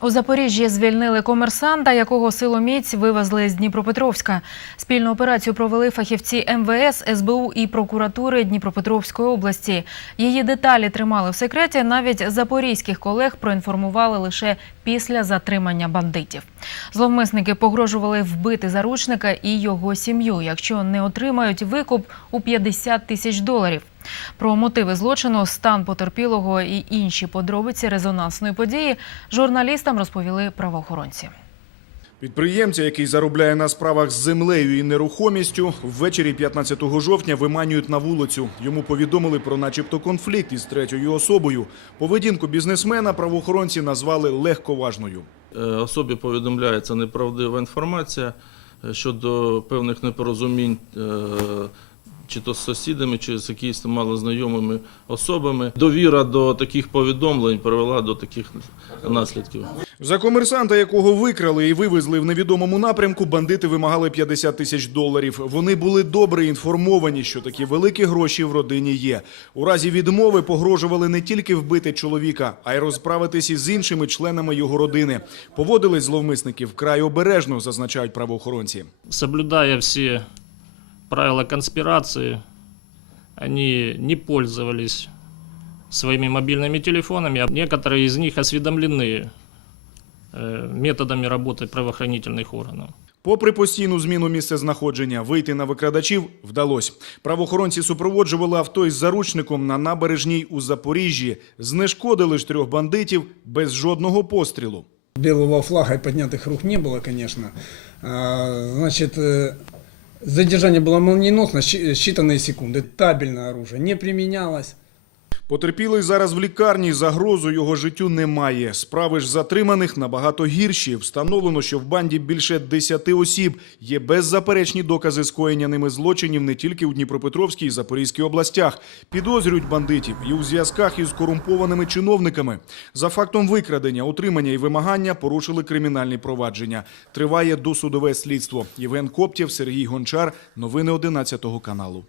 У Запоріжжі звільнили комерсанта, якого силоміць вивезли з Дніпропетровська. Спільну операцію провели фахівці МВС, СБУ і прокуратури Дніпропетровської області. Її деталі тримали в секреті. Навіть запорізьких колег проінформували лише після затримання бандитів. Зловмисники погрожували вбити заручника і його сім'ю, якщо не отримають викуп у 50 тисяч доларів. Про мотиви злочину, стан потерпілого і інші подробиці резонансної події журналістам розповіли правоохоронці. Підприємця, який заробляє на справах з землею і нерухомістю, ввечері 15 жовтня виманюють на вулицю. Йому повідомили про начебто конфлікт із третьою особою. Поведінку бізнесмена правоохоронці назвали легковажною. Е, Особі повідомляється неправдива інформація е, щодо певних непорозумінь е, чи то з сусідами, чи з якимись малознайомими особами. Довіра до таких повідомлень привела до таких наслідків. За комерсанта, якого викрали і вивезли в невідомому напрямку, бандити вимагали 50 тисяч доларів. Вони були добре інформовані, що такі великі гроші в родині є. У разі відмови погрожували не тільки вбити чоловіка, а й розправитись із іншими членами його родини. Поводились зловмисники вкрай обережно, зазначають правоохоронці. соблюдая все правила конспирации, они не пользовались своими мобильными телефонами, а некоторые из них осведомлены э, методами работы правоохранительных органов. Попри постійну зміну місцезнаходження, вийти на викрадачів вдалося. Правоохоронці супроводжували авто із заручником на набережній у Запоріжжі. Знешкодили ж трьох бандитів без жодного пострілу. Белого флага и поднятых рук не было, конечно. А, Значит, э, задержание было молниеносно, щи- считанные секунды. Табельное оружие не применялось. Потерпілий зараз в лікарні. Загрозу його життю немає. Справи ж затриманих набагато гірші. Встановлено, що в банді більше 10 осіб. Є беззаперечні докази скоєння ними злочинів не тільки у Дніпропетровській і Запорізькій областях. Підозрюють бандитів і у зв'язках із корумпованими чиновниками. За фактом викрадення, утримання і вимагання порушили кримінальні провадження. Триває досудове слідство. Євген Коптєв, Сергій Гончар. Новини 11 каналу.